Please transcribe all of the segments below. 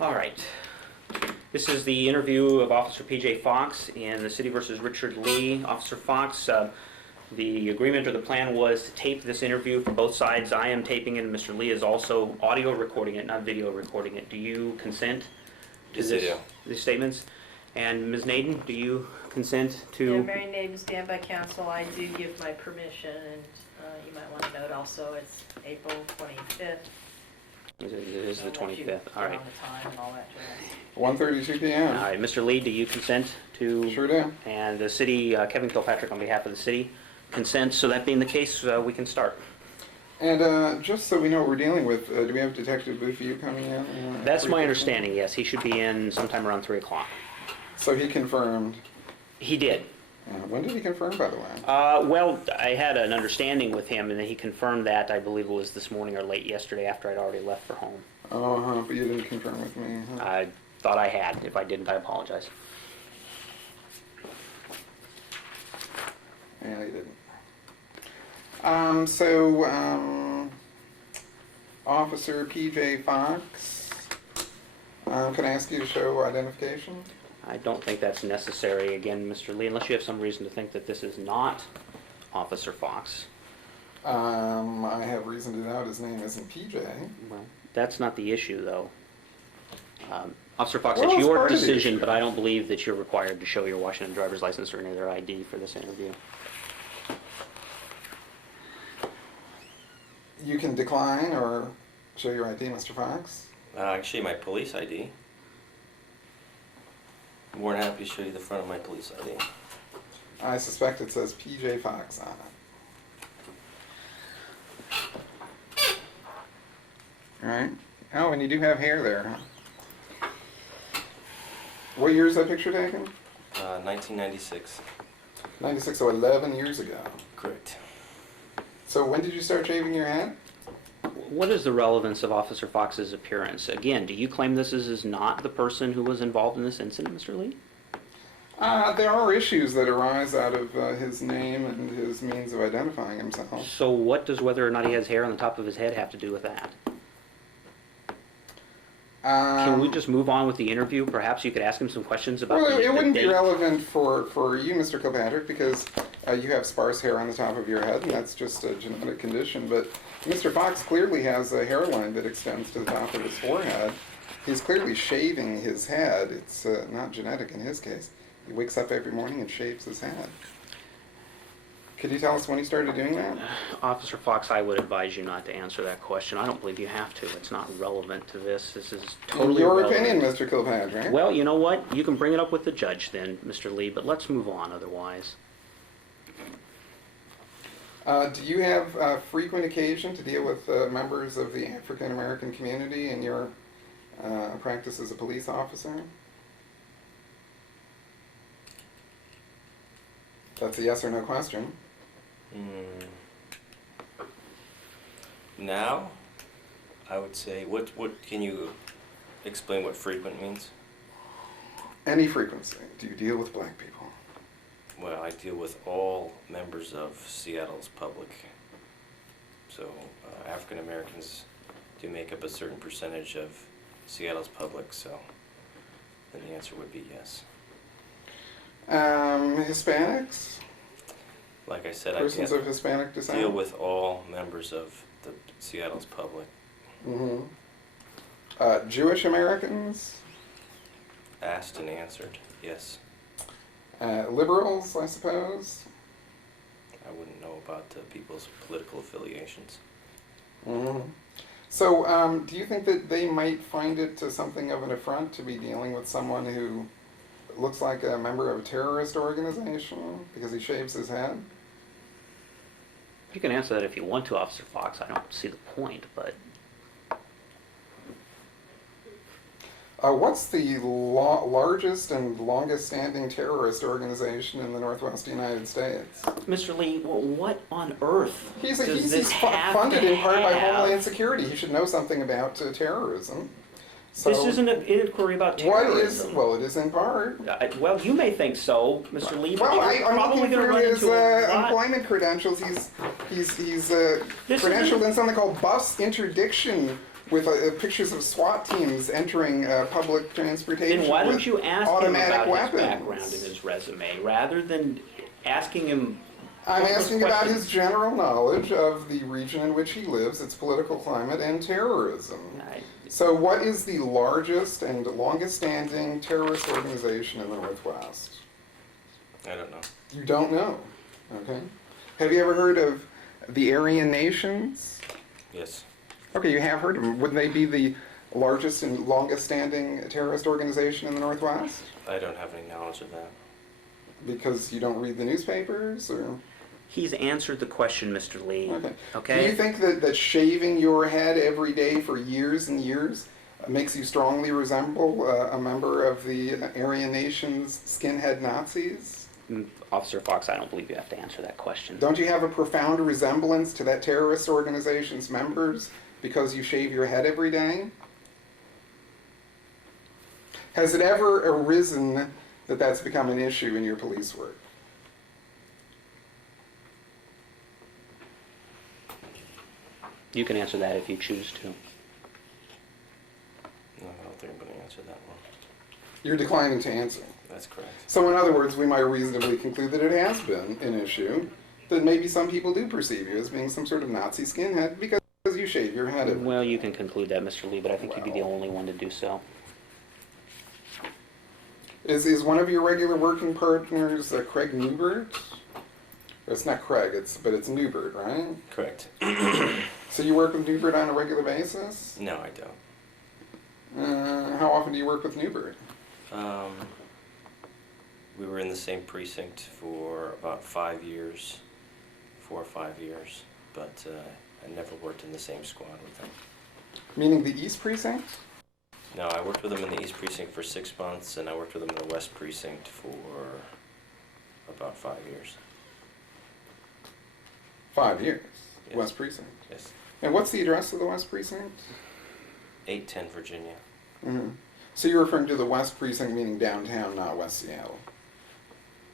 All right. This is the interview of Officer P.J. Fox in the city versus Richard Lee. Officer Fox, the agreement or the plan was to tape this interview for both sides. I am taping it, and Mr. Lee is also audio recording it, not video recording it. Do you consent to these statements? And Ms. Naden, do you consent to? Yeah, Mary Naden, standby counsel. I do give my permission, and you might want to note also it's April 25th. It is the 25th. All right. On the time and all that jazz. 1:32 p.m. All right, Mr. Lee, do you consent to? Sure do. And the city, Kevin Kilpatrick on behalf of the city, consents. So that being the case, we can start. And just so we know what we're dealing with, do we have Detective Buffy coming in? That's my understanding, yes. He should be in sometime around 3 o'clock. So he confirmed. He did. When did he confirm, by the way? Well, I had an understanding with him, and then he confirmed that, I believe it was this morning or late yesterday after I'd already left for home. But you didn't confirm with me. Huh? I thought I had. If I didn't, I apologize. Yeah, you didn't. Officer P.J. Fox, can I ask you to show identification? I don't think that's necessary, again, Mr. Lee, unless you have some reason to think that this is not Officer Fox. I have reason to doubt his name isn't P.J. Well, that's not the issue, though. Officer Fox, Well, it's it's your part of the decision, issue. but I don't believe that you're required to show your Washington driver's license or any other ID for this interview. You can decline or show your ID, Mr. Fox. Actually, my police ID. I'm more than happy to show you the front of my police ID. I suspect it says P.J. Fox on it. Alright. Oh, and you do have hair there, huh? What year is that picture taken? 1996. 96, so 11 years ago. Correct. So when did you start shaving your head? What is the relevance of Officer Fox's appearance? Again, do you claim this is not the person who was involved in this incident, Mr. Lee? There are issues that arise out of his name and his means of identifying himself. So what does whether or not he has hair on the top of his head have to do with that? Can we just move on with the interview? Perhaps you could ask him some questions about Well, it wouldn't be date. relevant for you, Mr. Kilpatrick, because you have sparse hair on the top of your head, and that's just a genetic condition. But Mr. Fox clearly has a hairline that extends to the top of his forehead. He's clearly shaving his head. It's not genetic in his case. He wakes up every morning and shaves his head. Could you tell us when he started doing that? Officer Fox, I would advise you not to answer that question. I don't believe you have to. It's not relevant to this. This is totally In your irrelevant. opinion, Mr. Kilpatrick. Well, you know what? You can bring it up with the judge then, Mr. Lee, but let's move on otherwise. Do you have frequent occasion to deal with members of the African American community in your practice as a police officer? That's a yes or no question. Now, I would say, what can you explain what frequent means? Any frequency. Do you deal with black people? Well, I deal with all members of Seattle's public. So African Americans do make up a certain percentage of Seattle's public, so then the answer would be yes. Hispanics? Like I said, Persons I of Hispanic descent? deal with all members of the Seattle's public. Mm-hmm. Jewish Americans? Asked and answered, yes. Liberals, I suppose? I wouldn't know about people's political affiliations. Mm-hmm. So, do you think that they might find it something of an affront to be dealing with someone who looks like a member of a terrorist organization because he shaves his head? You can answer that if you want to, Officer Fox. I don't see the point, but... What's the largest and longest-standing terrorist organization in the Northwest United States? Mr. Lee, what on earth He's does this have funded to in part by have? Homeland Security. He should know something about terrorism. So This isn't an inquiry about terrorism. Well, it is in part. Well, you may think so, Mr. Lee, but Well, you're I'm probably looking going to through run his into a lot. employment credentials. He's This credentialed isn't- in something called bus interdiction with pictures of SWAT teams entering public transportation. Then why don't with you ask him automatic about weapons. his background and his resume, rather than asking him... I'm pointless asking about questions? his general knowledge of the region in which he lives, its political climate, and terrorism. So what is the largest and longest standing terrorist organization in the Northwest? I don't know. You don't know, okay? Have you ever heard of the Aryan Nations? Yes. Okay, you have heard of them. Would they be the largest and longest standing terrorist organization in the Northwest? I don't have any knowledge of that. Because you don't read the newspapers, or? He's answered the question, Mr. Lee. Okay. Okay? Do you think that shaving your head every day for years and years makes you strongly resemble a member of the Aryan Nations skinhead Nazis? Officer Fox, I don't believe you have to answer that question. Don't you have a profound resemblance to that terrorist organization's members because you shave your head every day? Has it ever arisen that that's become an issue in your police work? You can answer that if you choose to. No, I don't think I'm going to answer that one. You're declining to answer. That's correct. So in other words, we might reasonably conclude that it has been an issue, that maybe some people do perceive you as being some sort of Nazi skinhead because you shave your head every day. Well, you can conclude that, Mr. Lee, but I think you'd be the only one to do so. Is one of your regular working partners Craig Newbert? It's not Craig, but it's Newbert, right? Correct. So you work with Newbert on a regular basis? No, I don't. How often do you work with Newbert? We were in the same precinct for about 5 years, 4 or 5 years, but I never worked in the same squad with him. Meaning the East Precinct? No, I worked with him in the East Precinct for 6 months, and I worked with him in the West Precinct for about 5 years. 5 years. Yes. West Precinct. Yes. And what's the address of the West Precinct? 810 Virginia. Mm-hmm. So you're referring to the West Precinct meaning downtown, not West Seattle.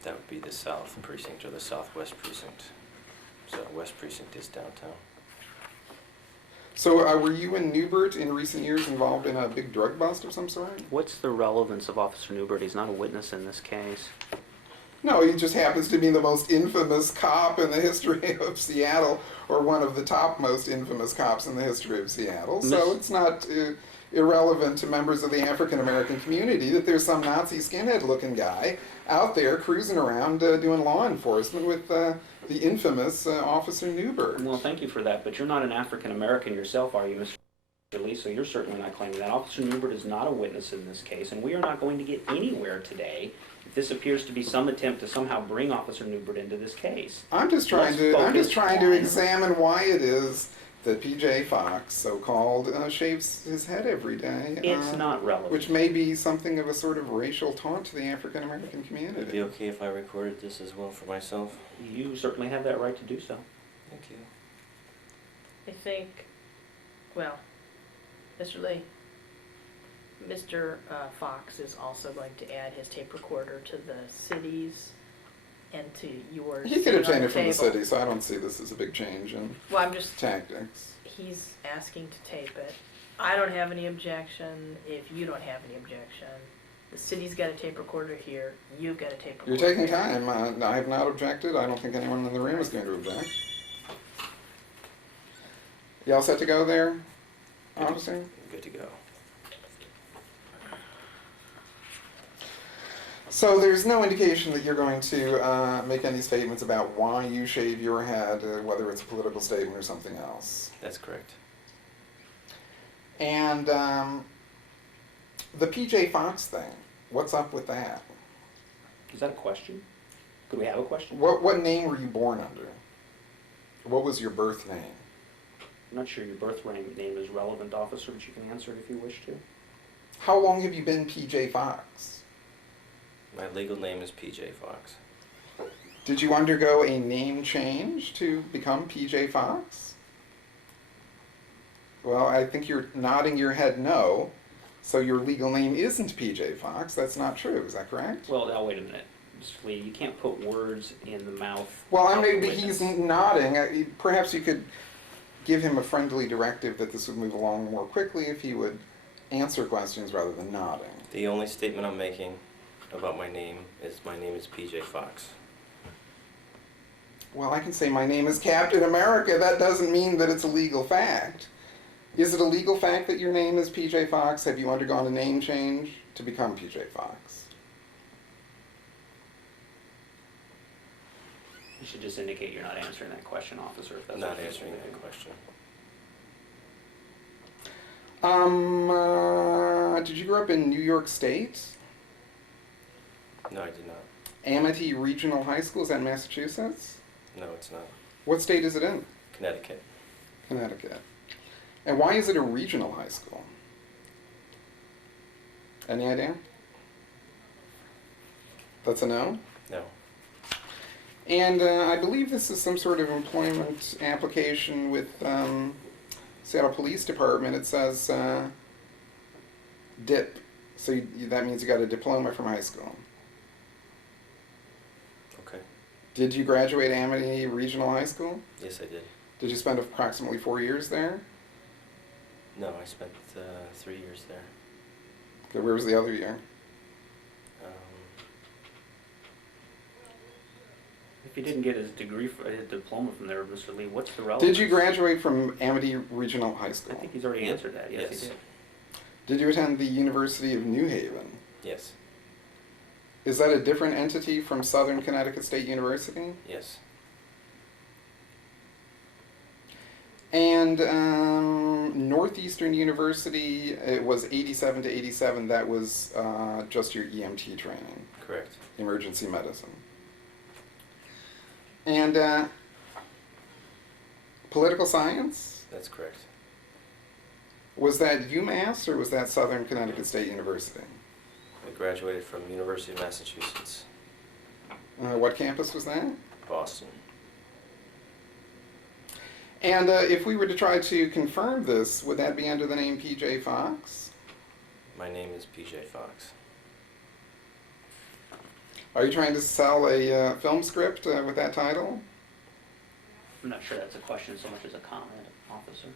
That would be the South Precinct or the Southwest Precinct. So West Precinct is downtown. So were you and Newbert in recent years involved in a big drug bust of some sort? What's the relevance of Officer Newbert? He's not a witness in this case. No, he just happens to be the most infamous cop in the history of Seattle, or one of the top most infamous cops in the history of Seattle. So it's not irrelevant to members of the African American community that there's some Nazi skinhead-looking guy out there cruising around doing law enforcement with the infamous Officer Newbert. Well, thank you for that, but you're not an African American yourself, are you, Mr. Lee? So you're certainly not claiming that. Officer Newbert is not a witness in this case, and we are not going to get anywhere today if this appears to be some attempt to somehow bring Officer Newbert into this case. I'm just trying to examine why it is that P.J. Fox, so-called, shaves his head every day. It's not relevant. Which may be something of a sort of racial taunt to the African American community. Would it be okay if I recorded this as well for myself? You certainly have that right to do so. Thank you. I think, well, Mr. Lee, Mr. Fox is also going to add his tape recorder to the city's and to yours. He could obtain on it from the table. city, so I don't see this as a big change in Well, I'm just, tactics. he's asking to tape it. I don't have any objection if you don't have any objection. The city's got a tape recorder here, you've got a tape recorder You're taking here. time. I have not objected. I don't think anyone in the room is going to object. You all set to go there, officer? Good to go. So there's no indication that you're going to make any statements about why you shave your head, whether it's a political statement or something else. That's correct. And the P.J. Fox thing, what's up with that? Is that a question? Could we have a question? What name were you born under? What was your birth name? I'm not sure your birth name is relevant, officer, but you can answer it if you wish to. How long have you been P.J. Fox? My legal name is P.J. Fox. Did you undergo a name change to become P.J. Fox? Well, I think you're nodding your head no. So your legal name isn't P.J. Fox. That's not true. Is that correct? Well, now wait a minute, Mr. Lee. You can't put words in the mouth. Well, of the maybe witness. he's nodding. Perhaps you could give him a friendly directive that this would move along more quickly if he would answer questions rather than nodding. The only statement I'm making about my name is PJ Fox. Well, I can say my name is Captain America. That doesn't mean that it's a legal fact. Is it a legal fact that your name is PJ Fox? Have you undergone a name change to become PJ Fox? You should just indicate you're not answering that question, officer. If that's Not what you're answering saying. that question. Did you grow up in New York State? No, I did not. Amity Regional High School, is that in Massachusetts? No, it's not. What state is it in? Connecticut. Connecticut. And why is it a regional high school? Any idea? That's a no? No. And I believe this is some sort of employment application with Seattle Police Department. It says DIP. So that means you got a diploma from high school. Okay. Did you graduate Amity Regional High School? Yes, I did. Did you spend approximately 4 years there? No, I spent 3 years there. Okay, where was the other year? If you didn't get his degree, his diploma from there, Mr. Lee, what's the relevance? Did you graduate from Amity Regional High I School? think he's already answered that. Yes, Yes. he did. Did you attend the University of New Haven? Yes. Is that a different entity from Southern Connecticut State University? Yes. And Northeastern University, it was 87 to 87, that was just your EMT training, Correct. emergency medicine. And political science, That's correct. was that UMass or was that Southern Connecticut State University? I graduated from University of Massachusetts, What campus was that? Boston. And if we were to try to confirm this, would that be under the name PJ Fox? My name is PJ Fox. Are you trying to sell a film script with that title? I'm not sure that's a question so much as a comment, officer.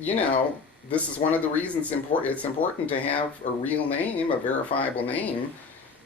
You know, this is one of the reasons it's important to have a real name, a verifiable name.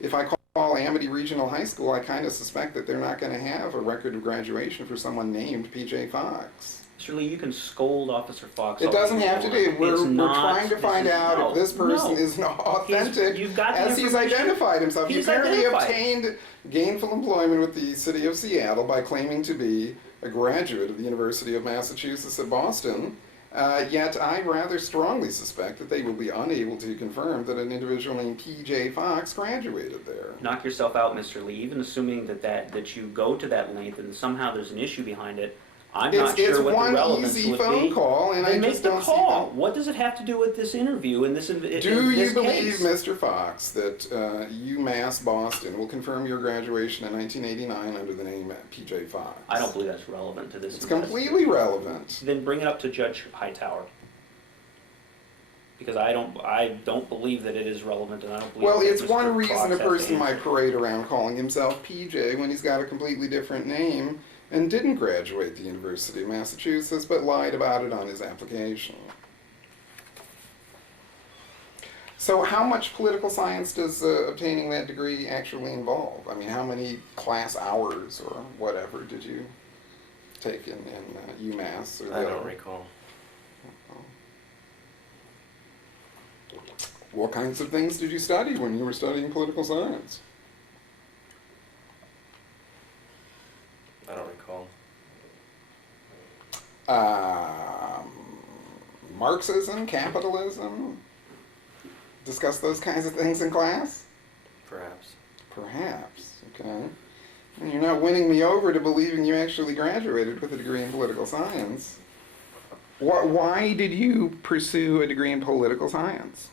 If I call Amity Regional High School, I kind of suspect that they're not going to have a record of graduation for someone named PJ Fox. Mr. Lee, you can scold Officer Fox. It doesn't have to do. We're not, trying to find out if this person is not authentic you've got the as he's information. identified himself. He He's apparently identified. obtained gainful employment with the city of Seattle by claiming to be a graduate of the University of Massachusetts at Boston. Yet I rather strongly suspect that they will be unable to confirm that an individual named PJ Fox graduated there. Knock yourself out, Mr. Lee. Even assuming that you go to that length and somehow there's an issue behind it, I'm not It's sure what one the relevance easy would phone be. call, and Then I make just the don't see call. that. What does it have to do with this interview in this Do this you believe, case? Mr. Fox, that UMass Boston will confirm your graduation in 1989 under the name PJ Fox? I don't believe that's relevant to this. It's completely relevant. Then bring it up to Judge Hightower. Because I don't believe that it is relevant, and I don't believe. Well, that it's Mr. one reason Fox a has to person answer. might parade around calling himself PJ when he's got a completely different name and didn't graduate the University of Massachusetts but lied about it on his application. So how much political science does obtaining that degree actually involve? I mean, how many class hours or whatever did you take in UMass? Or the I don't other? recall. What kinds of things did you study when you were studying political science? I don't recall. Marxism, capitalism, discuss those kinds of things in class? Perhaps. Perhaps, okay. And you're not winning me over to believing you actually graduated with a degree in political science. Why did you pursue a degree in political science?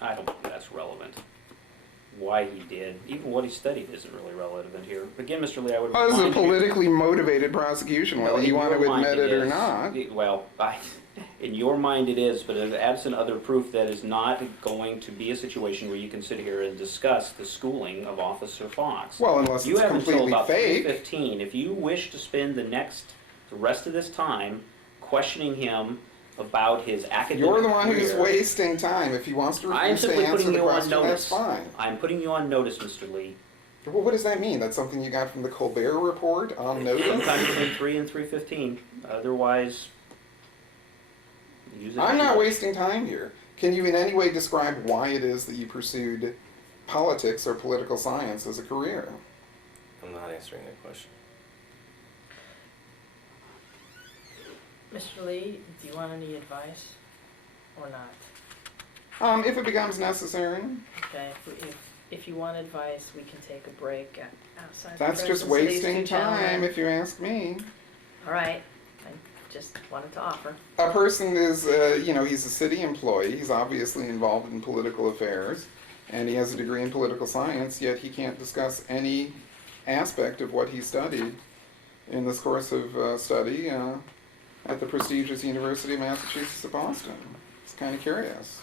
I don't think that's relevant. why he did. Even what he studied isn't really relevant here. Again, Mr. Lee, I would Well, this is a remind you- politically motivated prosecution, No, whether in you want your to mind admit it or is. not. Well, in your mind it is, but absent other proof, that is not going to be a situation where you can sit here and discuss the schooling of Officer Fox. Well, unless You it's have until completely about fake. 3:15. If you wish to spend the rest of this time questioning him about his academic You're the one who's career, wasting time. If he wants to I am refuse to simply answer putting the you on question, that's notice. fine. I'm putting you on notice, Mr. Lee. Well, what does that mean? That's something you got from the Colbert Report on notice? Sometime between 3 and 3:15. Otherwise, use it. I'm not wasting time here. Can you in any way describe why it is that you pursued politics or political science as a career? I'm not answering that question. Mr. Lee, do you want any advice or not? If it becomes necessary. Okay, if you want advice, we can take a break outside. That's the just presence of these wasting two gentlemen. time, if you ask me. All right, I just wanted to offer. A person is, he's a city employee. He's obviously involved in political affairs, and he has a degree in political science, yet he can't discuss any aspect of what he studied in this course of study at the prestigious University of Massachusetts at Boston. It's kind of curious.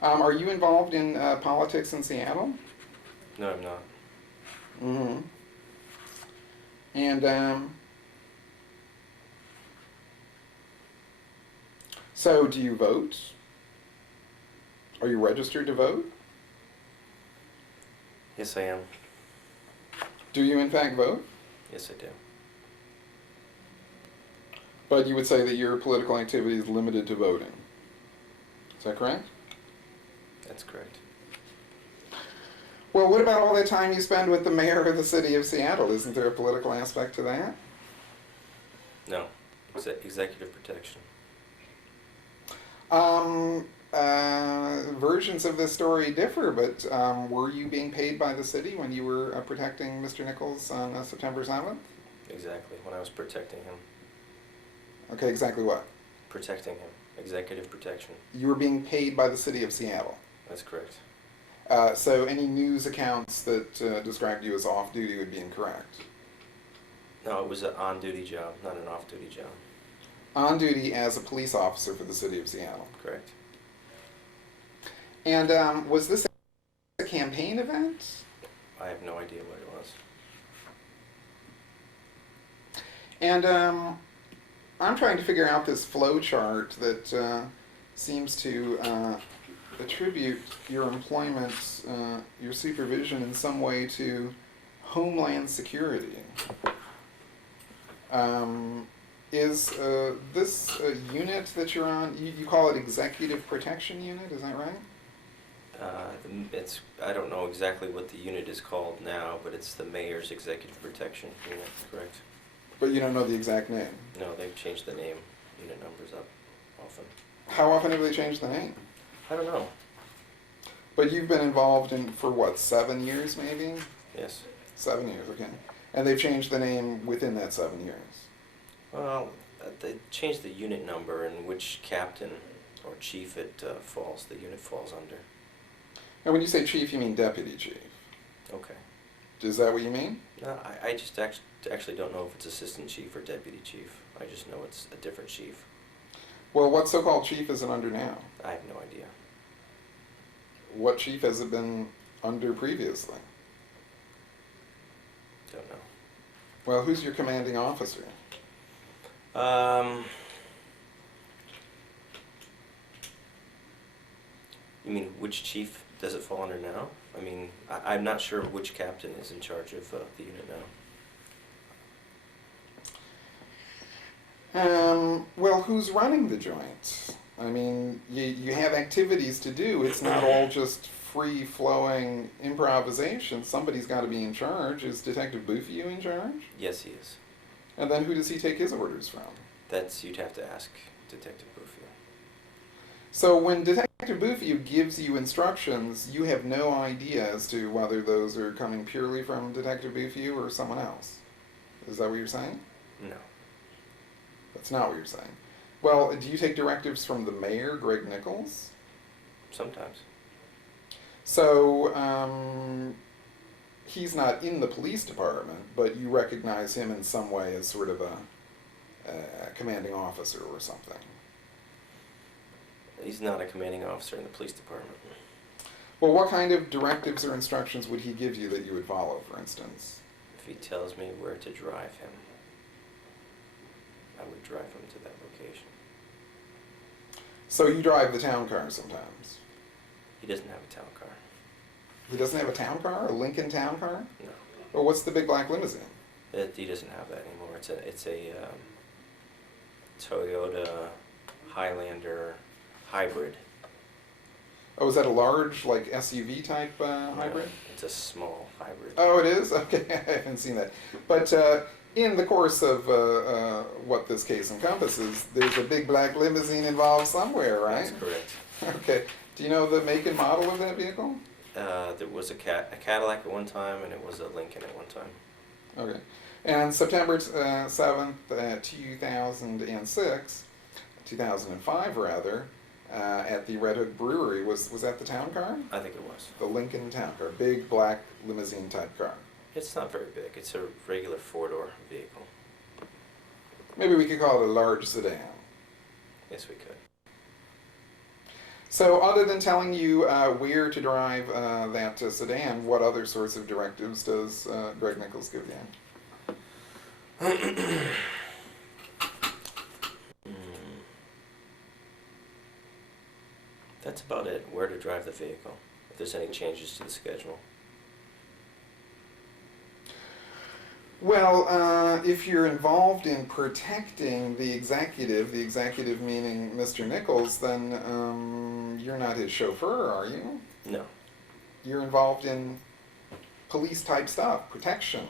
Are you involved in politics in Seattle? No, I'm not. Mm-hmm. And so do you vote? Are you registered to vote? Yes, I am. Do you in fact vote? Yes, I do. But you would say that your political activity is limited to voting. Is that correct? That's correct. Well, what about all that time you spend with the mayor of the city of Seattle? Isn't there a political aspect to that? No. Executive protection. Versions of this story differ, but were you being paid by the city when you were protecting Mr. Nichols on September 7th? Exactly. When I was protecting him. Okay, exactly what? Protecting him. Executive protection. You were being paid by the city of Seattle. That's correct. So any news accounts that described you as off-duty would be incorrect. No, it was an on-duty job, not an off-duty job. On duty as a police officer for the city of Seattle. Correct. And was this a campaign event? I have no idea what it was. And I'm trying to figure out this flow chart that seems to attribute your employment, your supervision in some way to Homeland Security. Is this unit that you're on, you call it Executive Protection Unit, is that right? I don't know exactly what the unit is called now, but it's the mayor's executive protection unit, correct? But you don't know the exact name. No, they've changed the name, unit numbers up often. How often have they changed the name? I don't know. But you've been involved in, for what, 7 years maybe? Yes. 7 years, okay. And they've changed the name within that 7 years. Well, they changed the unit number and which captain or chief it falls, the unit falls under. And when you say chief, you mean deputy chief. Okay. Is that what you mean? No, I just actually don't know if it's assistant chief or deputy chief. I just know it's a different chief. Well, what so-called chief is it under now? I have no idea. What chief has it been under previously? Don't know. Well, who's your commanding officer? You mean which chief does it fall under now? I mean, I'm not sure which captain is in charge of the unit now. Well, who's running the joint? I mean, you have activities to do. It's not all just free-flowing improvisation. Somebody's got to be in charge. Is Detective Bufio in charge? Yes, he is. And then who does he take his orders from? You'd have to ask Detective Bufio. So when Detective Bufio gives you instructions, you have no idea as to whether those are coming purely from Detective Bufio or someone else. Is that what you're saying? No. That's not what you're saying. Well, do you take directives from the mayor, Greg Nichols? Sometimes. So, he's not in the police department, but you recognize him in some way as sort of a commanding officer or something. He's not a commanding officer in the police department. Well, what kind of directives or instructions would he give you that you would follow, for instance? If he tells me where to drive him, I would drive him to that location. So you drive the town car sometimes? He doesn't have a town car. He doesn't have a town car? A Lincoln town car? No. Or what's the big black limousine? He doesn't have that anymore. It's a Toyota Highlander hybrid. Oh, is that a large, like, SUV type hybrid? No, it's a small hybrid. Oh, it is? Okay, I haven't seen that. But in the course of what this case encompasses, there's a big black limousine involved somewhere, right? That's correct. Okay. Do you know the make and model of that vehicle? There was a Cadillac at one time, and it was a Lincoln at one time. Okay. And September 7th, 2005 rather, at the Red Hook Brewery, was that the town car? I think it was. The Lincoln town car, big black limousine type car. It's not very big. It's a regular four-door vehicle. Maybe we could call it a large sedan. Yes, we could. So other than telling you where to drive that sedan, what other sorts of directives does Greg Nichols give you? That's about it. Where to drive the vehicle. If there's any changes to the schedule. Well, if you're involved in protecting the executive meaning Mr. Nichols, then you're not his chauffeur, are you? No. You're involved in police type stuff, protection.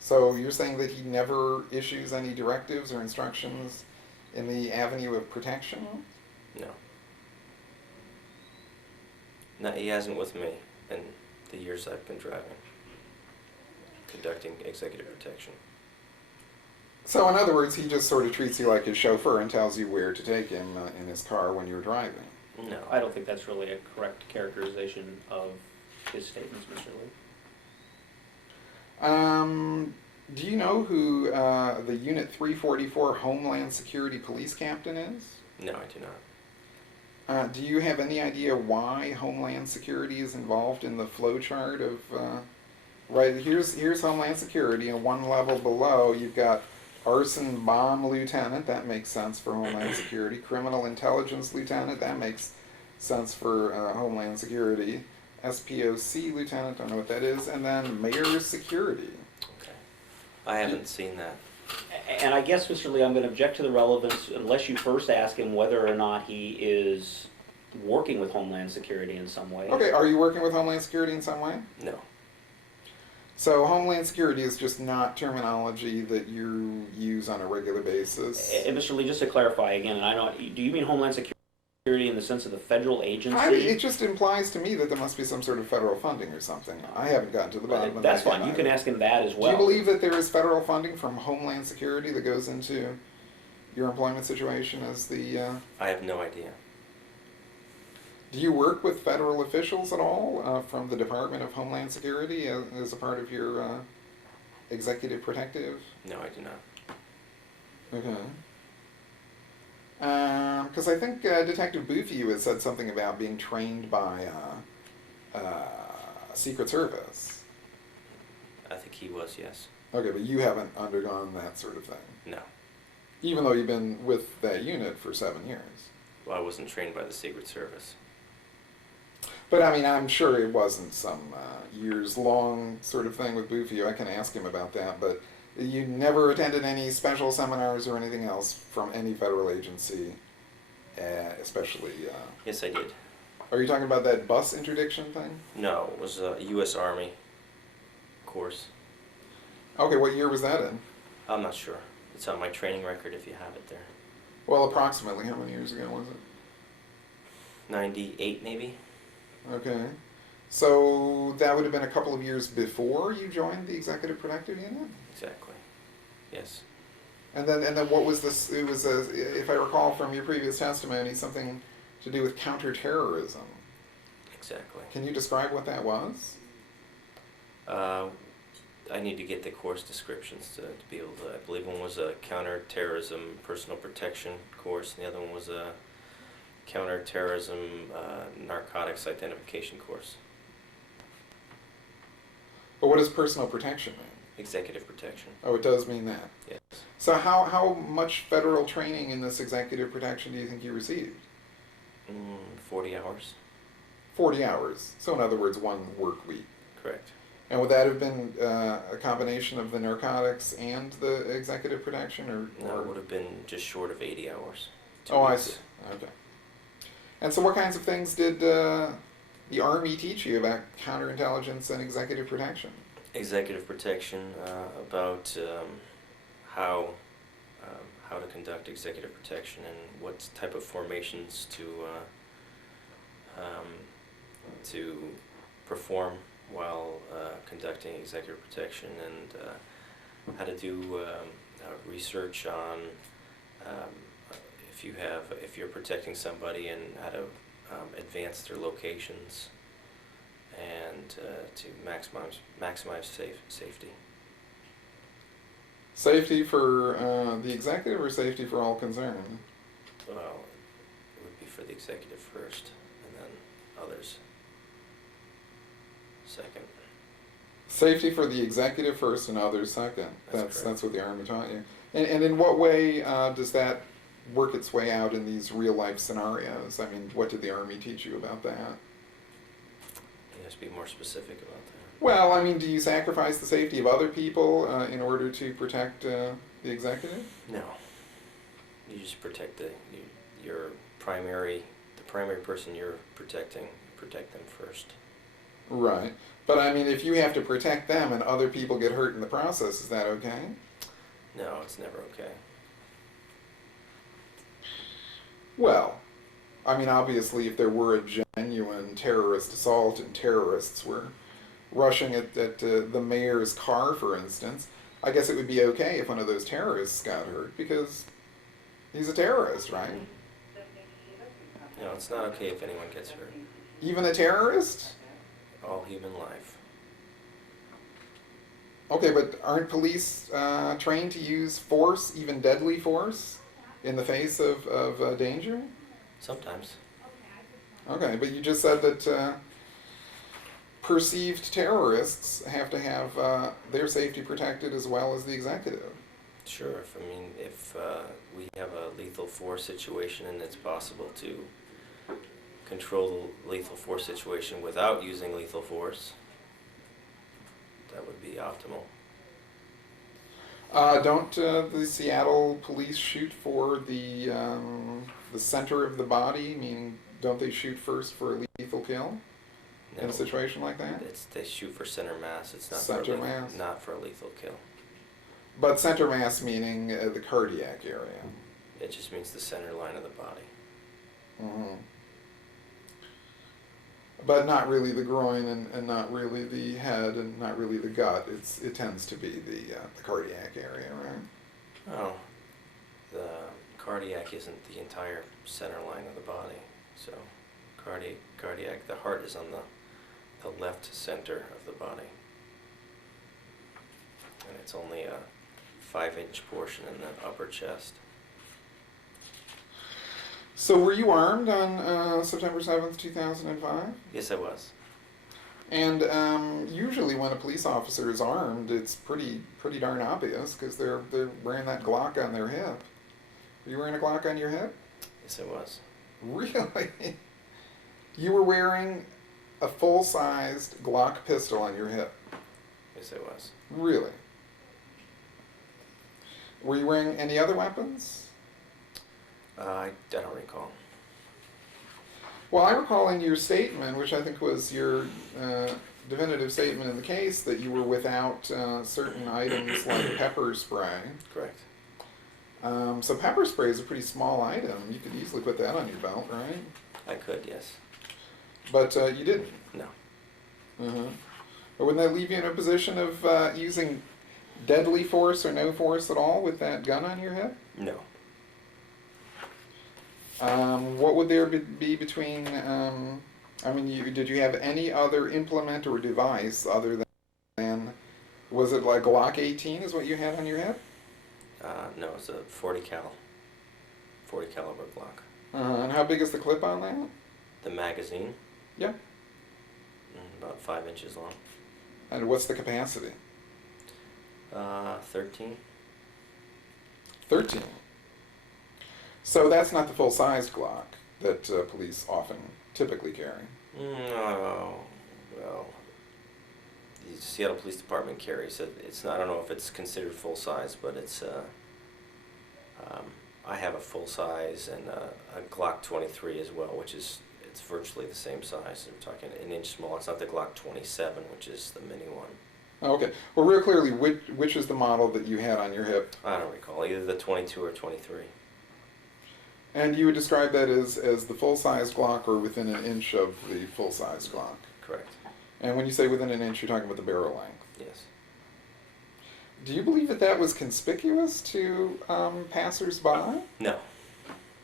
So you're saying that he never issues any directives or instructions in the avenue of protection? No. No, he hasn't with me in the years I've been driving, conducting executive protection. So in other words, he just sort of treats you like his chauffeur and tells you where to take him in his car when you're driving. No. I don't think that's really a correct characterization of his statements, Mr. Lee. Do you know who the Unit 344 Homeland Security Police Captain is? No, I do not. Do you have any idea why Homeland Security is involved in the flow chart of, right, here's Homeland Security, and one level below you've got Arson Bomb Lieutenant, that makes sense for Homeland Security, Criminal Intelligence Lieutenant, that makes sense for Homeland Security, SPOC Lieutenant, don't know what that is, and then Mayor's Security. Okay. I haven't seen that. And I guess, Mr. Lee, I'm going to object to the relevance unless you first ask him whether or not he is working with Homeland Security in some way. Okay, are you working with Homeland Security in some way? No. So Homeland Security is just not terminology that you use on a regular basis? And Mr. Lee, just to clarify again, and I know, do you mean Homeland Security in the sense of the federal agency? It just implies to me that there must be some sort of federal funding or something. I haven't gotten to the bottom of that. That's fine. You can ask him that as well. Do you believe that there is federal funding from Homeland Security that goes into your employment situation as the... I have no idea. Do you work with federal officials at all from the Department of Homeland Security as a part of your executive protective? No, I do not. Okay. Because I think Detective Boofy had said something about being trained by Secret Service. I think he was, yes. Okay, but you haven't undergone that sort of thing. No. Even though you've been with that unit for 7 years. Well, I wasn't trained by the Secret Service. But I mean, I'm sure it wasn't some years-long sort of thing with Boofy. I can ask him about that, but you never attended any special seminars or anything else from any federal agency, especially... Yes, I did. Are you talking about that bus interdiction thing? No, it was a U.S. Army course. Okay, what year was that in? I'm not sure. It's on my training record if you have it there. Well, approximately how many years ago was it? 98, maybe? Okay. So that would have been a couple of years before you joined the Executive Protective Unit? Exactly. Yes. And then what was this? It was, if I recall from your previous testimony, something to do with counterterrorism. exactly. Can you describe what that was? I need to get the course descriptions to be able to, I believe one was a counterterrorism personal protection course, and the other one was a counterterrorism narcotics identification course. But what does personal protection mean? Executive protection. Oh, it does mean that. Yes. So how much federal training in this executive protection do you think you received? 40 hours. 40 hours. So in other words, 1 work week. Correct. And would that have been a combination of the narcotics and the executive protection, or? No, it would have been just short of 80 hours. 2 Oh, I weeks. see. Okay. And so what kinds of things did the Army teach you about counterintelligence and executive protection? Executive protection, about how to conduct executive protection and what type of formations to perform while conducting executive protection, and how to do research on if you're protecting somebody, and how to advance their locations, and to maximize safety. Safety for the executive or safety for all concerned? Well, it would be for the executive first, and then others second. Safety for the executive first and others second. That's That's what the Army taught you. And in what way does that work its way out in these real life scenarios? I mean, what did the Army teach you about that? You have to be more specific about that. Well, I mean, do you sacrifice the safety of other people in order to protect the executive? No. You just protect the primary person you're protecting. Protect them first. Right. But I mean, if you have to protect them and other people get hurt in the process, is that okay? No, it's never okay. Well, I mean, obviously, if there were a genuine terrorist assault and terrorists were rushing at the mayor's car, for instance, I guess it would be okay if one of those terrorists got hurt, because he's a terrorist, right? No, it's not okay if anyone gets hurt. Even a terrorist? All human life. Okay, but aren't police trained to use force, even deadly force, in the face of danger? Sometimes. Okay, but you just said that perceived terrorists have to have their safety protected as well as the executive. Sure. If we have a lethal force situation and it's possible to control the lethal force situation without using lethal force, that would be optimal. Don't the Seattle police shoot for the center of the body? Meaning, don't they shoot first for a lethal kill in No, a situation like that? they shoot for center mass. It's not Center for mass. not for a lethal kill. But center mass meaning the cardiac area. It just means the center line of the body. Mm-hmm. But not really the groin, and not really the head, and not really the gut. It tends to be the cardiac area, right? Oh, the cardiac isn't the entire center line of the body. So, cardiac, the heart is on the left center of the body, and it's only a 5-inch portion in the upper chest. So were you armed on September 7th, 2005? Yes, I was. And usually when a police officer is armed, it's pretty darn obvious, because they're wearing that Glock on their hip. Were you wearing a Glock on your hip? Yes, I was. Really? You were wearing a full-sized Glock pistol on your hip? Yes, I was. Really? Were you wearing any other weapons? I don't recall. Well, I recall in your statement, which I think was your definitive statement in the case, that you were without certain items like pepper spray. Correct. So pepper spray is a pretty small item. You could easily put that on your belt, right? I could, yes. But you didn't. No. But wouldn't that leave you in a position of using deadly force or no force at all with that gun on your hip? No. What would there be between I mean, did you have any other implement or device other than, was it like Glock 18 is what you had on your hip? No, it's a 40 caliber Glock. And how big is the clip on that? The magazine, Yeah. about 5 inches long. And what's the capacity? 13. 13. So that's not the full-sized Glock that police often typically carry. No, well, the Seattle Police Department carries it. It's not, I don't know if it's considered full size, but it's. I have a full size and a Glock 23 as well, which is it's virtually the same size. We're talking an inch small. It's not the Glock 27, which is the mini one. Oh, okay. Well, real clearly, which is the model that you had on your hip? I don't recall, either the 22 or 23. And you would describe that as the full-size Glock or within an inch of the full-size Glock? Correct. And when you say within an inch, you're talking about the barrel length. Yes. Do you believe that that was conspicuous to passers-by? No,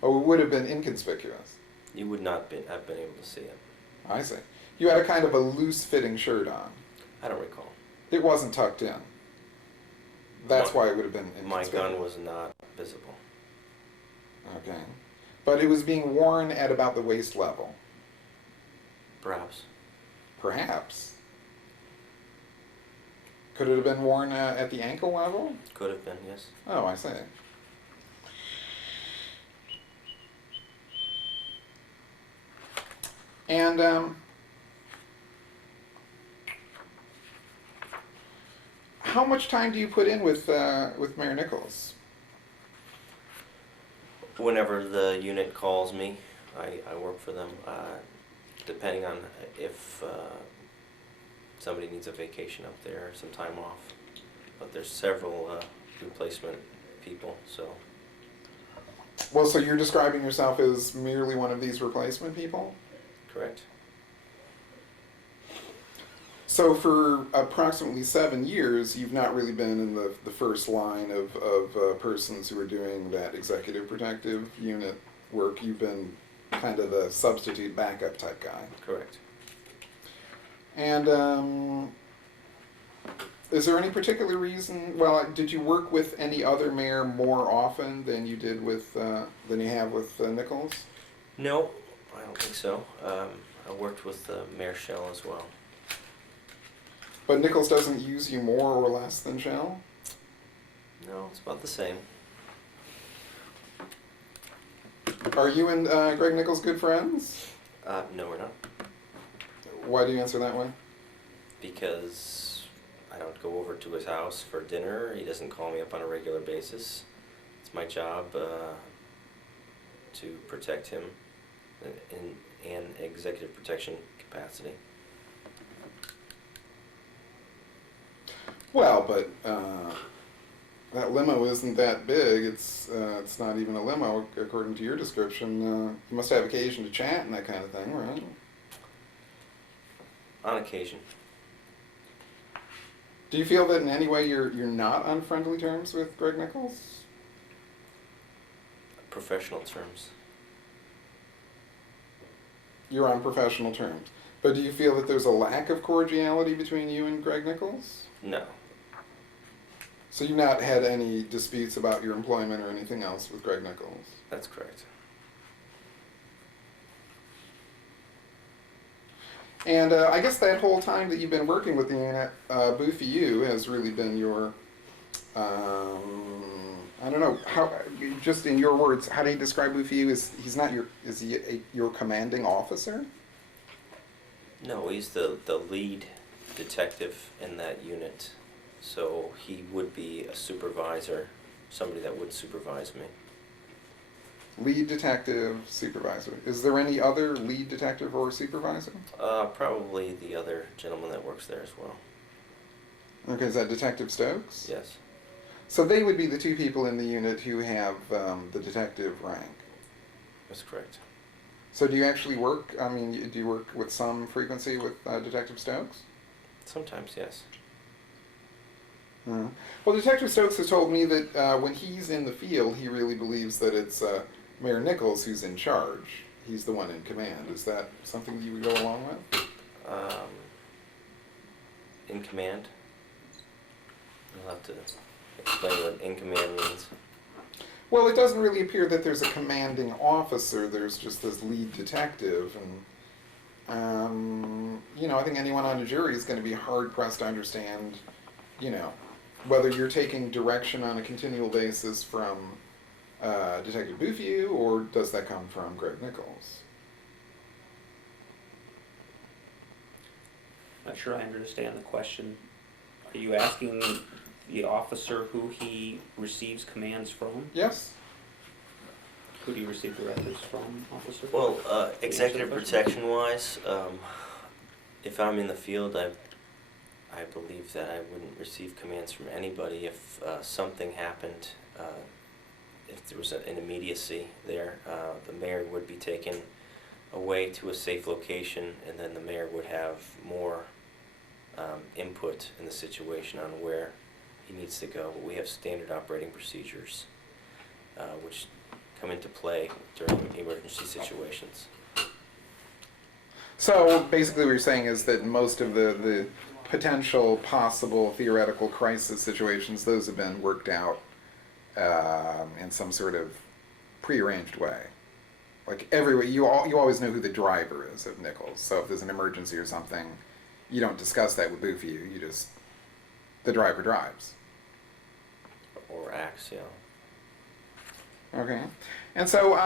Or it would have been inconspicuous? you would not have been able to see it. I see. You had a kind of a loose-fitting shirt on. I don't recall. It wasn't tucked in. That's My- why it would have been My inconspicuous. gun was not visible. Okay. But it was being worn at about the waist level. Perhaps. Perhaps. Could it have been worn at the ankle level? Could have been, yes. Oh, I see. And how much time do you put in with Mayor Nichols? Whenever the unit calls me, I work for them, depending on if somebody needs a vacation up there, some time off. But there's several replacement people, so Well, so you're describing yourself as merely one of these replacement people? correct. So for approximately 7 years, you've not really been in the first line of persons who are doing that executive protective unit work. You've been kind of the substitute backup type guy. Correct. And is there any particular reason? Well, did you work with any other mayor more often than you did with than you have with Nichols? No, I don't think so. I worked with Mayor Shell as well. But Nichols doesn't use you more or less than Shell? No, it's about the same. Are you and Greg Nichols good friends? No, we're not. Why do you answer that way? Because I don't go over to his house for dinner. He doesn't call me up on a regular basis. It's my job to protect him in an executive protection capacity. Well, but that limo isn't that big. It's not even a limo, according to your description. You must have occasion to chat and that kind of thing, right? On occasion. Do you feel that in any way you're not on friendly terms with Greg Nichols? Professional terms. You're on professional terms. But do you feel that there's a lack of cordiality between you and Greg Nichols? No. So you've not had any disputes about your employment or anything else with Greg Nichols? That's correct. And I guess that whole time that you've been working with the unit, Boo for You has really been your, I don't know, how, just in your words, how do you describe Boo for You? Is he your commanding officer? No, he's the lead detective in that unit. So he would be a supervisor, somebody that would supervise me. Lead detective, supervisor. Is there any other lead detective or supervisor? Probably the other gentleman that works there as well. Okay, is that Detective Stokes? Yes. So they would be the two people in the unit who have the detective rank. That's correct. So do you actually work, I mean, do you work with some frequency with Detective Stokes? Sometimes, yes. Well, Detective Stokes has told me that when he's in the field, he really believes that it's Mayor Nichols who's in charge. he's the one in command. Is that something you would go along with? In command? You'll have to explain what in command means. Well, it doesn't really appear that there's a commanding officer. There's just this lead detective, and I think anyone on a jury is going to be hard pressed to understand, whether you're taking direction on a continual basis from Detective Bouffieu, or does that come from Greg Nichols? Not sure I understand the question. Are you asking the officer who he receives commands from? Yes. Who do you receive directives from, officer? Well, Answer the executive question. protection-wise, if I'm in the field, I believe that I wouldn't receive commands from anybody if something happened. If there was an immediacy there, the mayor would be taken away to a safe location, and then the mayor would have more input in the situation on where he needs to go. But we have standard operating procedures which come into play during emergency situations. So basically what you're saying is that most of the potential possible theoretical crisis situations, those have been worked out in some sort of prearranged way. Like you always know who the driver is of Nichols. So if there's an emergency or something, you don't discuss that with Bouffieu. The driver drives. Or acts, yeah. Okay. And so,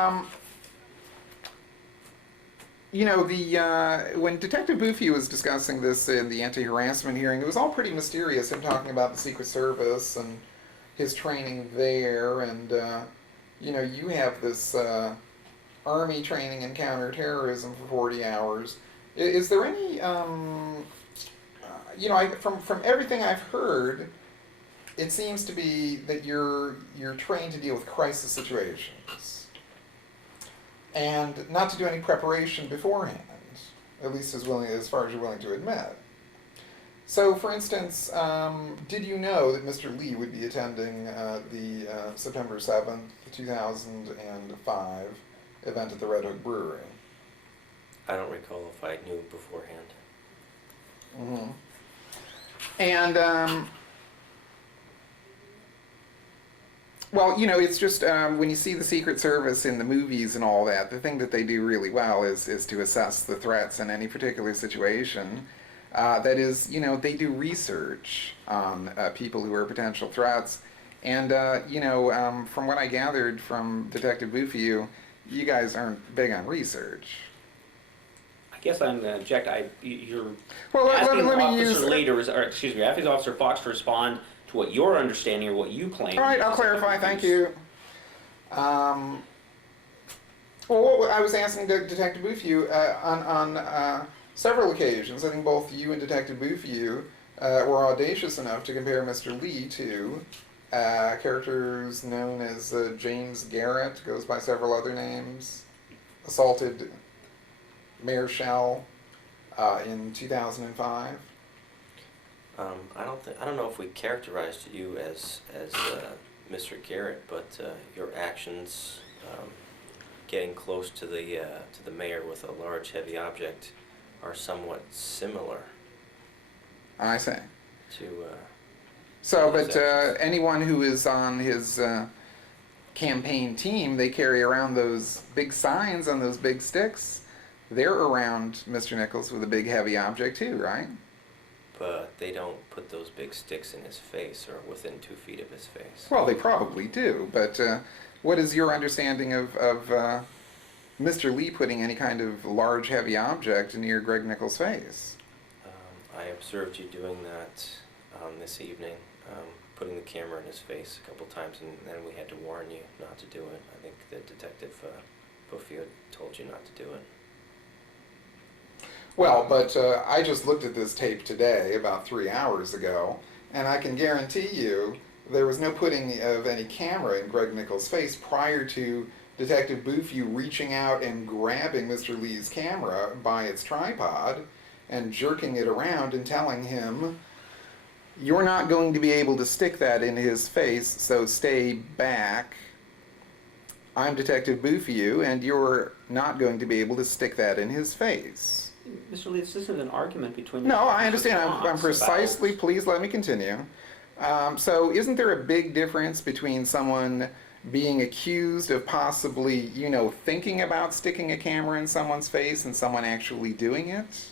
when Detective Bouffieu was discussing this in the anti-harassment hearing, it was all pretty mysterious, him talking about the Secret Service and his training there, and, you have this Army training in counterterrorism for 40 hours. Is there any, from everything I've heard, it seems to be that you're trained to deal with crisis situations and not to do any preparation beforehand, at least as far as you're willing to admit. So, for instance, did you know that Mr. Lee would be attending the September 7th, 2005 event at the Red Hook Brewery? I don't recall if I knew beforehand. Mm-hmm. And, it's just when you see the Secret Service in the movies and all that, the thing that they do really well is to assess the threats in any particular situation. That is, they do research on people who are potential threats. And, from what I gathered from Detective Bouffieu, you guys aren't big on research. I guess I'm going to object. You're Well, asking let me Officer use... Lee you're asking Officer Fox to respond to what your understanding or what you claim. All right, I'll clarify. Thank you. Well, what I was asking Detective Bouffieu on several occasions, I think both you and Detective Bouffieu were audacious enough to compare Mr. Lee to characters known as James Garrett, goes by several other names, assaulted Mayor Shell in 2005. I don't know if we characterized you as Mr. Garrett, but your actions getting close to the mayor with a large, heavy object are somewhat similar. I see. To but anyone who is on his campaign team, they carry around those big signs on those big sticks. They're around Mr. Nichols with a big, heavy object too, right? But they don't put those big sticks in his face or within 2 feet of his face. Well, they probably do, but what is your understanding of Mr. Lee putting any kind of large, heavy object near Greg Nichols' face? I observed you doing that this evening, putting the camera in his face a couple times, and then we had to warn you not to do it. I think the Detective Bouffieu told you not to do it. Well, but I just looked at this tape today, about 3 hours ago, and I can guarantee you there was no putting of any camera in Greg Nichols' face prior to Detective Bouffieu reaching out and grabbing Mr. Lee's camera by its tripod and jerking it around and telling him, "You're not going to be able to stick that in his face, so stay back." I'm Detective Boofew, and you're not going to be able to stick that in his face. Mr. Lee, this isn't an argument between... No, I Mr. understand. Fox I'm precisely, about- please let me continue. So isn't there a big difference between someone being accused of possibly, thinking about sticking a camera in someone's face and someone actually doing it?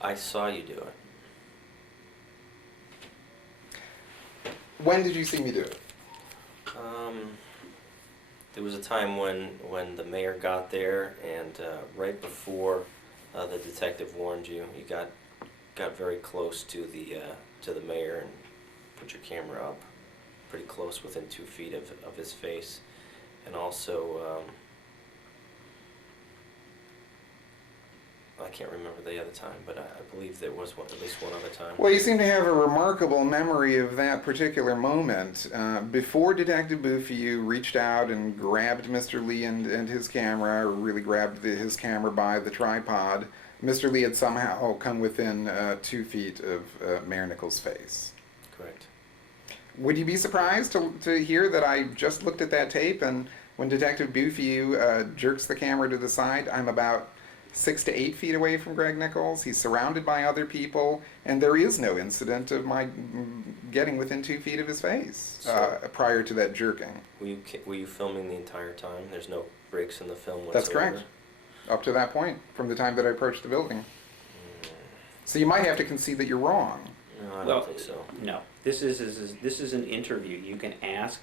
I saw you do it. When did you see me do it? There was a time when the mayor got there, and right before the detective warned you, you got very close to the mayor and put your camera up pretty close, within 2 feet of his face. And also, I can't remember the other time, but I believe there was at least one other time. Well, you seem to have a remarkable memory of that particular moment. Before Detective Boofew reached out and grabbed Mr. Lee and his camera, or really grabbed his camera by the tripod, Mr. Lee had somehow come within 2 feet of Mayor Nichols' face. Correct. Would you be surprised to hear that I just looked at that tape, and when Detective Boofew jerks the camera to the side, I'm about 6 to 8 feet away from Greg Nichols. He's surrounded by other people, and there is no incident of my getting within 2 feet of his face prior to that jerking. Were you filming the entire time? There's no breaks in the film whatsoever? That's correct. Up to that point, from the time that I approached the building. So you might have to concede that you're wrong. No, I Well, don't think so. No, this is an interview. You can ask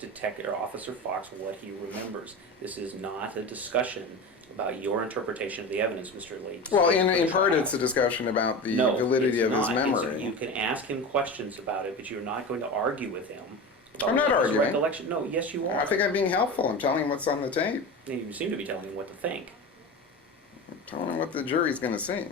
Detective or Officer Fox what he remembers. This is not a discussion about your interpretation of the evidence, Mr. Lee. Well, in part it's a discussion about the validity of his memory. You can ask him questions about it, but you're not going to argue with him about I'm not his arguing. recollection. No, yes you are. I think I'm being helpful. I'm telling him what's on the tape. You seem to be telling him what to think. I'm telling him what the jury's going to see.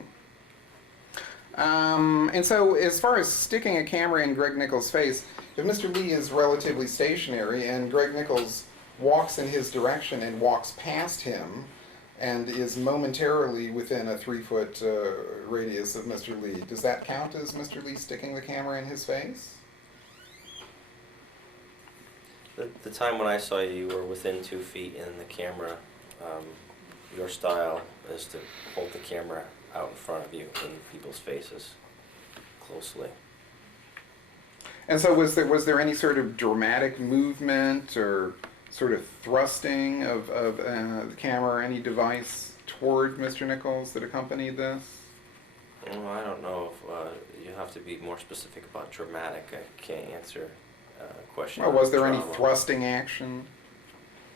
And so, as far as sticking a camera in Greg Nichols' face, if Mr. Lee is relatively stationary and Greg Nichols walks in his direction and walks past him and is momentarily within a 3-foot radius of Mr. Lee, does that count as Mr. Lee sticking the camera in his face? The time when I saw you, you were within 2 feet, and the camera, your style is to hold the camera out in front of you in people's faces closely. And so was there any sort of dramatic movement or sort of thrusting of the camera or any device toward Mr. Nichols that accompanied this? Well, I don't know if you have to be more specific about dramatic. I can't answer a question. Well, was there any Drama. thrusting action?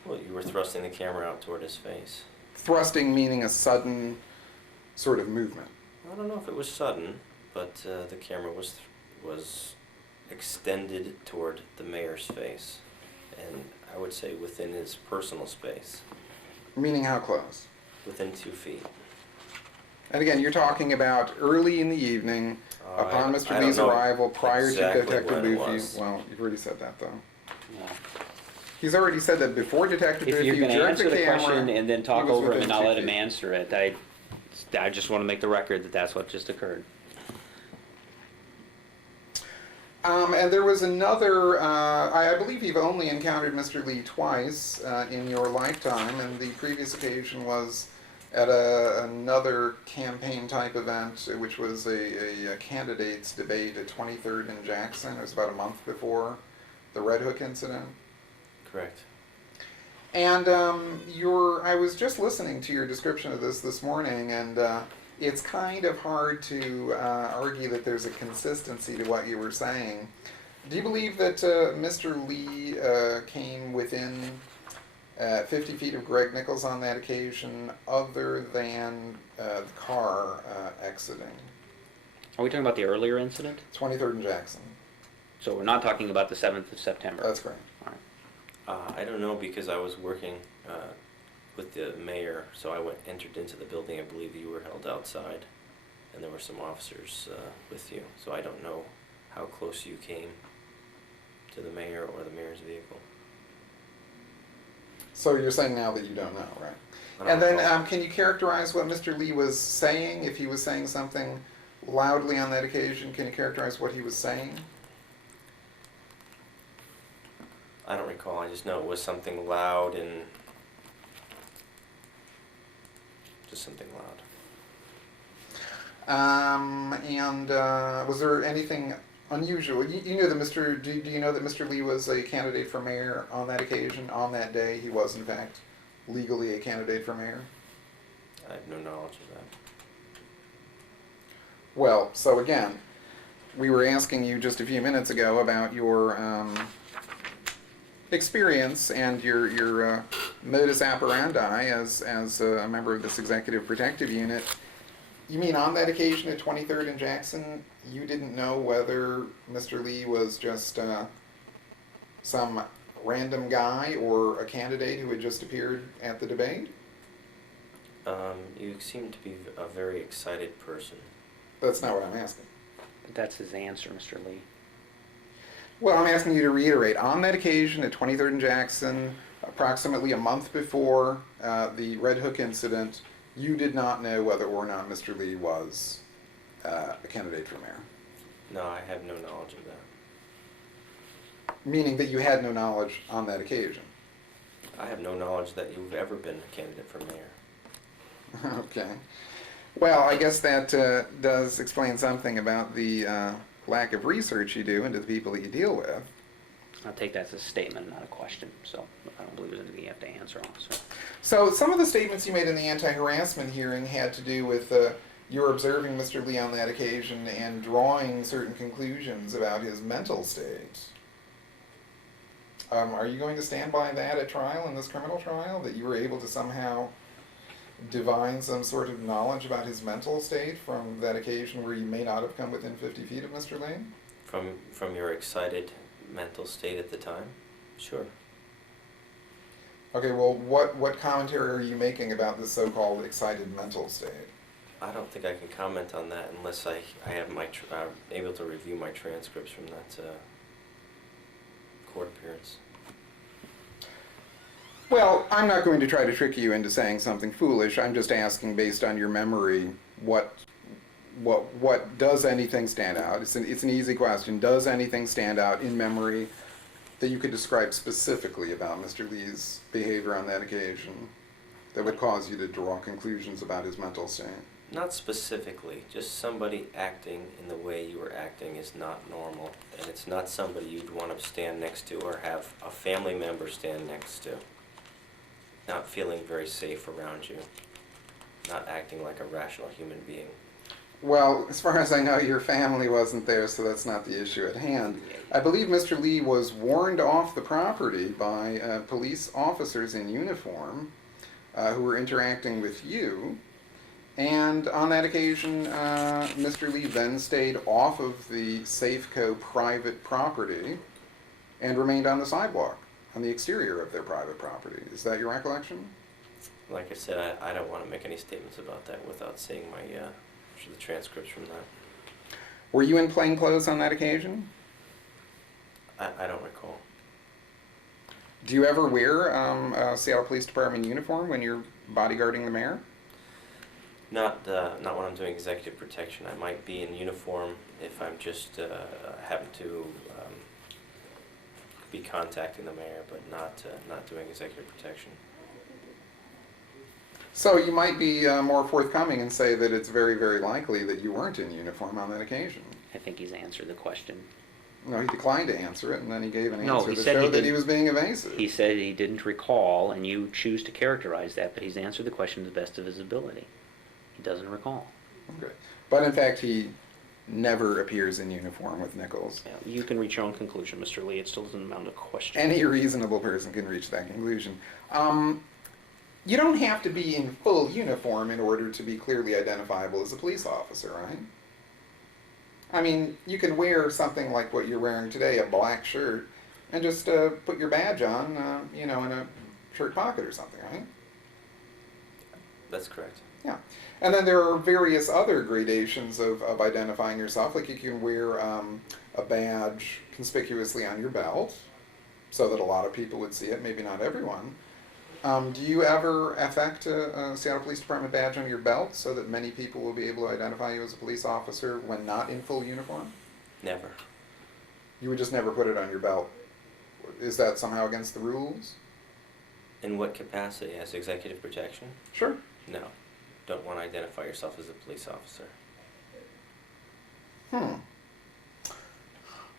Well, you were thrusting the camera out toward his face. Thrusting meaning a sudden sort of movement. I don't know if it was sudden, but the camera was extended toward the mayor's face, and I would say within his personal space. Meaning how close? Within 2 feet. And again, you're talking about early in the evening, upon I Mr. don't Lee's know arrival, prior exactly to Detective when it was. Boofew. Well, you've already said that, though. Yeah. He's already said that before Detective If you're Boofew going to jerked answer the the camera, question and then talk he was over him within and not 2 let him feet. answer it, I just want to make the record that that's what just occurred. And there was another, I believe you've only encountered Mr. Lee twice in your lifetime, and the previous occasion was at another campaign type event, which was a candidates debate at 23rd and Jackson. It was about a month before the Red Hook incident. Correct. And I was just listening to your description of this morning, and it's kind of hard to argue that there's a consistency to what you were saying. Do you believe that Mr. Lee came within 50 feet of Greg Nichols on that occasion, other than the car exiting? Are we talking about the earlier incident? 23rd and Jackson. So we're not talking about the 7th of September? That's correct. All right. I don't know, because I was working with the mayor, so I entered into the building. I believe you were held outside, and there were some officers with you. So I don't know how close you came to the mayor or the mayor's vehicle. So you're saying now that you don't know, right? I don't And then recall. can you characterize what Mr. Lee was saying? If he was saying something loudly on that occasion, can you characterize what he was saying? I don't recall. I just know it was something loud and just something loud. Was there anything unusual? You know that do you know that Mr. Lee was a candidate for mayor on that occasion? On that day, he was in fact legally a candidate for mayor? I have no knowledge of that. Well, so again, we were asking you just a few minutes ago about your experience and your modus operandi as a member of this executive protective unit. You mean on that occasion at 23rd and Jackson, you didn't know whether Mr. Lee was just some random guy or a candidate who had just appeared at the debate? You seem to be a very excited person. That's not what I'm asking. That's his answer, Mr. Lee. Well, I'm asking you to reiterate. On that occasion at 23rd and Jackson, approximately a month before the Red Hook incident, you did not know whether or not Mr. Lee was a candidate for mayor. No, I have no knowledge of that. Meaning that you had no knowledge on that occasion. I have no knowledge that you've ever been a candidate for mayor. Okay. Well, I guess that does explain something about the lack of research you do into the people that you deal with. I'll take that as a statement, not a question, so I don't believe there's anything you have to answer, officer. So some of the statements you made in the anti-harassment hearing had to do with your observing Mr. Lee on that occasion and drawing certain conclusions about his mental state. Are you going to stand by that at trial, in this criminal trial, that you were able to somehow divine some sort of knowledge about his mental state from that occasion where you may not have come within 50 feet of Mr. Lee? From your excited mental state at the time? Sure. Okay, well, what commentary are you making about this so-called excited mental state? I don't think I can comment on that unless I have able to review my transcripts from that court appearance. Well, I'm not going to try to trick you into saying something foolish. I'm just asking, based on your memory, what does anything stand out? It's an easy question. Does anything stand out in memory that you could describe specifically about Mr. Lee's behavior on that occasion that would cause you to draw conclusions about his mental state? Not specifically, just somebody acting in the way you were acting is not normal, and it's not somebody you'd want to stand next to or have a family member stand next to. Not feeling very safe around you, not acting like a rational human being. Well, as far as I know, your family wasn't there, so that's not the issue at hand. I believe Mr. Lee was warned off the property by police officers in uniform who were interacting with you. And on that occasion, Mr. Lee then stayed off of the Safeco private property and remained on the sidewalk, on the exterior of their private property. Is that your recollection? Like I said, I don't want to make any statements about that without seeing the transcripts from that. Were you in plain clothes on that occasion? I don't recall. Do you ever wear a Seattle Police Department uniform when you're bodyguarding the mayor? Not when I'm doing executive protection. I might be in uniform if I'm just happen to be contacting the mayor, but not doing executive protection. So you might be more forthcoming and say that it's very, very likely that you weren't in uniform on that occasion. I think he's answered the question. No, he declined to answer it, and then he gave an No, answer he that said he showed that he didn't. was being evasive. He said he didn't recall, and you choose to characterize that, but he's answered the question to the best of his ability. He doesn't recall. Okay. But in fact, he never appears in uniform with Nichols. Yeah, you can reach your own conclusion, Mr. Lee. It still doesn't amount to a question. Any reasonable person can reach that conclusion. You don't have to be in full uniform in order to be clearly identifiable as a police officer, right? I mean, you can wear something like what you're wearing today, a black shirt, and just put your badge on, in a shirt pocket or something, right? That's correct. Yeah. And then there are various other gradations of identifying yourself. Like you can wear a badge conspicuously on your belt so that a lot of people would see it, maybe not everyone. Do you ever affect a Seattle Police Department badge on your belt so that many people will be able to identify you as a police officer when not in full uniform? Never. You would just never put it on your belt. Is that somehow against the rules? In what capacity? As executive protection? Sure. No. don't want to identify yourself as a police officer.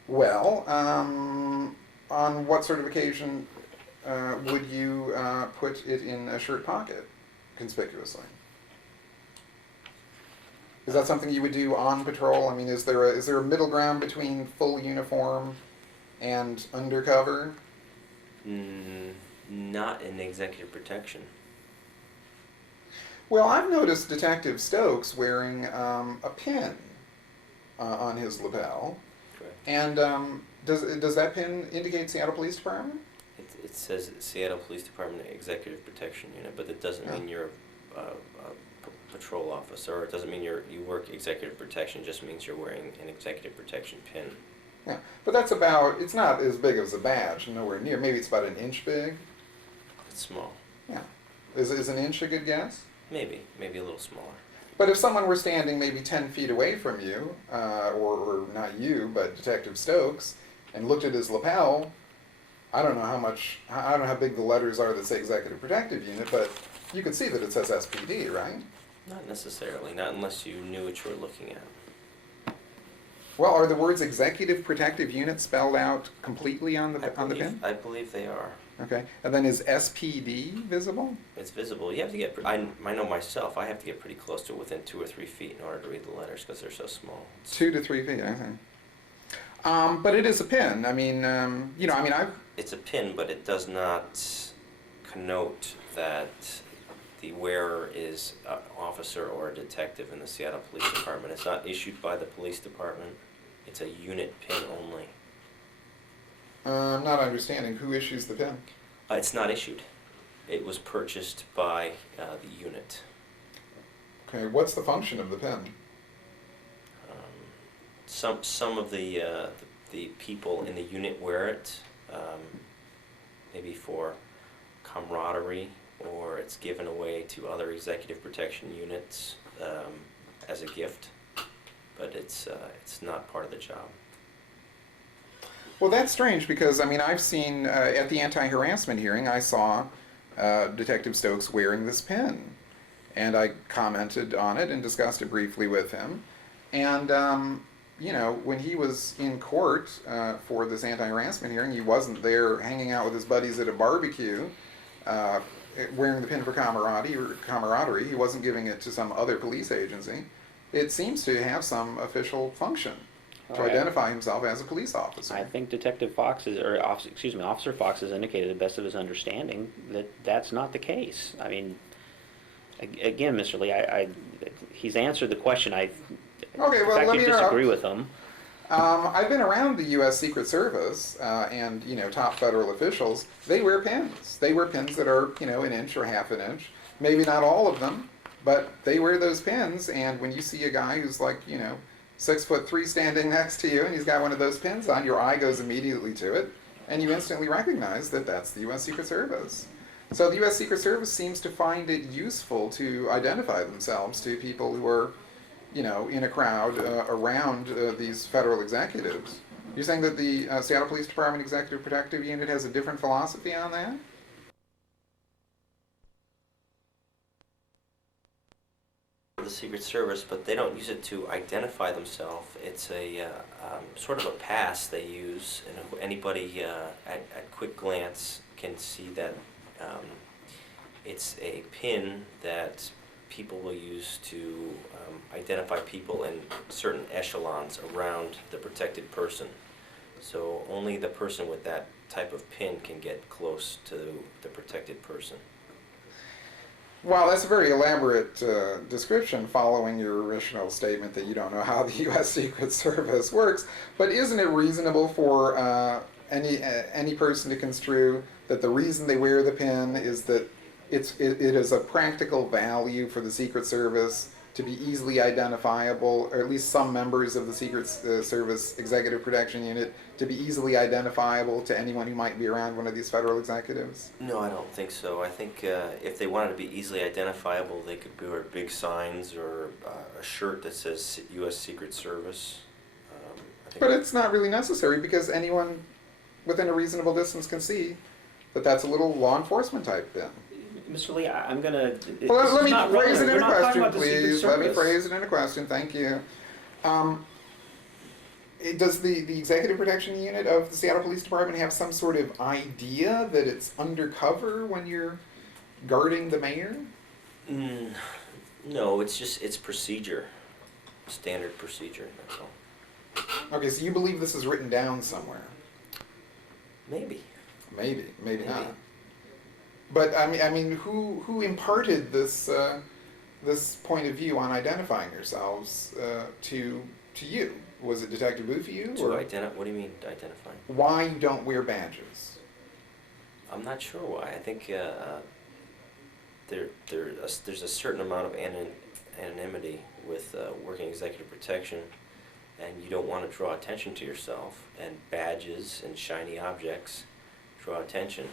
Well, on what sort of occasion would you put it in a shirt pocket conspicuously? Is that something you would do on patrol? I mean, is there a middle ground between full uniform and undercover? Not in executive protection. Well, I've noticed Detective Stokes wearing a pin on his lapel. Correct. And does that pin indicate Seattle Police Department? It says Seattle Police Department Executive Protection Unit, but it doesn't mean you're a patrol officer, or it doesn't mean you work executive protection. It just means you're wearing an executive protection pin. Yeah, but it's not as big as a badge, nowhere near. Maybe it's about an inch big. It's small. Yeah. Is an inch a good guess? Maybe a little smaller. But if someone were standing maybe 10 feet away from you, or not you, but Detective Stokes, and looked at his lapel, I don't know how big the letters are that say Executive Protective Unit, but you could see that it says SPD, right? Not necessarily, not unless you knew what you were looking at. Well, are the words Executive Protective Unit spelled out completely on the pin? I believe they are. Okay, and then is SPD visible? It's visible. You have to get. I know myself. I have to get pretty close to within 2 or 3 feet in order to read the letters because they're so small. 2 to 3 feet, I think. But it is a pin. I mean, It's a pin, but it does not connote that the wearer is an officer or a detective in the Seattle Police Department. It's not issued by the police department. It's a unit pin only. I'm not understanding. Who issues the pin? It's not issued. It was purchased by the unit. Okay, what's the function of the pin? Some of the people in the unit wear it, maybe for camaraderie, or it's given away to other executive protection units as a gift, but it's not part of the job. Well, that's strange because, I mean, I've seen, at the anti-harassment hearing, I saw Detective Stokes wearing this pin. And I commented on it and discussed it briefly with him. And, when he was in court for this anti-harassment hearing, he wasn't there hanging out with his buddies at a barbecue wearing the pin for camaraderie. He wasn't giving it to some other police agency. It seems to have some official function to identify himself as a police officer. I think Officer Fox has indicated, to the best of his understanding, that that's not the case. I mean, again, Mr. Lee, he's answered the question. Okay, well, in fact, let me disagree with him. I've been around the U.S. Secret Service and top federal officials. They wear pins. They wear pins that are an inch or half an inch. Maybe not all of them, but they wear those pins. And when you see a guy who's 6'3" standing next to you, and he's got one of those pins on, your eye goes immediately to it, and you instantly recognize that that's the U.S. Secret Service. So the U.S. Secret Service seems to find it useful to identify themselves to people who are, in a crowd around these federal executives. You're saying that the Seattle Police Department Executive Protective Unit has a different philosophy on that? The Secret Service, but they don't use it to identify themselves. It's a sort of a pass they use, and anybody at quick glance can see that it's a pin that people will use to identify people in certain echelons around the protected person. So only the person with that type of pin can get close to the protected person. Well, that's a very elaborate description following your original statement that you don't know how the U.S. Secret Service works. But isn't it reasonable for any person to construe that the reason they wear the pin is that it is a practical value for the Secret Service to be easily identifiable, or at least some members of the Secret Service Executive Protection Unit to be easily identifiable to anyone who might be around one of these federal executives? No, I don't think so. I think if they wanted to be easily identifiable, they could wear big signs or a shirt that says U.S. Secret Service. But it's not really necessary because anyone within a reasonable distance can see that that's a little law enforcement type pin. Mr. Lee, I'm gonna. Well, this let is me not phrase it relevant. in We're a not talking question, about the Secret please. Let me Service. phrase it in a question. Thank you. Does the Executive Protection Unit of the Seattle Police Department have some sort of idea that it's undercover when you're guarding the mayor? No, it's procedure, standard procedure, that's all. Okay, so you believe this is written down somewhere? Maybe. Maybe not. But I mean, who imparted this this point of view on identifying yourselves to you? Was it Detective Bufew, To or what do you mean identifying? why you don't wear badges? I'm not sure why. I think there's a certain amount of anonymity with working executive protection, and you don't want to draw attention to yourself, and badges and shiny objects draw attention.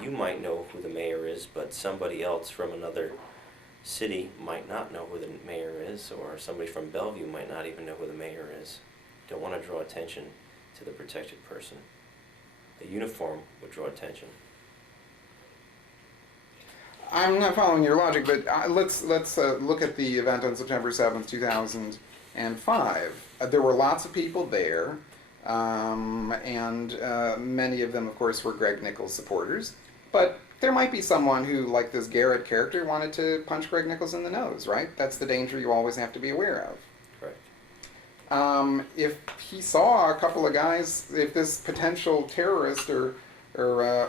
You might know who the mayor is, but somebody else from another city might not know who the mayor is, or somebody from Bellevue might not even know who the mayor is. Don't want to draw attention to the protected person. A uniform would draw attention. I'm not following your logic, but let's look at the event on September 7th, 2005. There were lots of people there, and many of them, of course, were Greg Nichols supporters. But there might be someone who, like this Garrett character, wanted to punch Greg Nichols in the nose, right? That's the danger you always have to be aware of. Correct. If he saw a couple of guys, if this potential terrorist or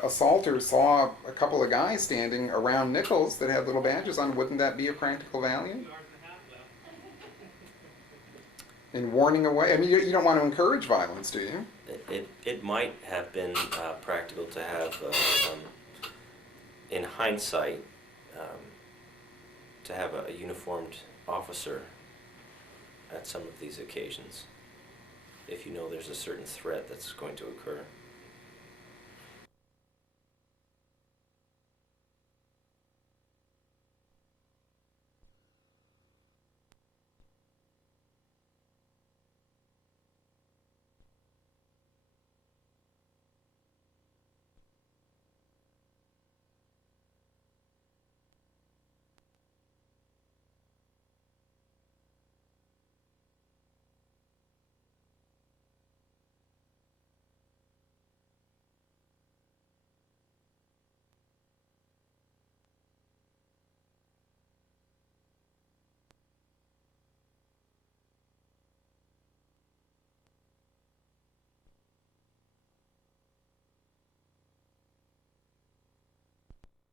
assaulter saw a couple of guys standing around Nichols that had little badges on, wouldn't that be of practical value? In warning away? I mean, you don't want to encourage violence, do you? It might have been practical to have, in hindsight, to have a uniformed officer at some of these occasions, if you know there's a certain threat that's going to occur.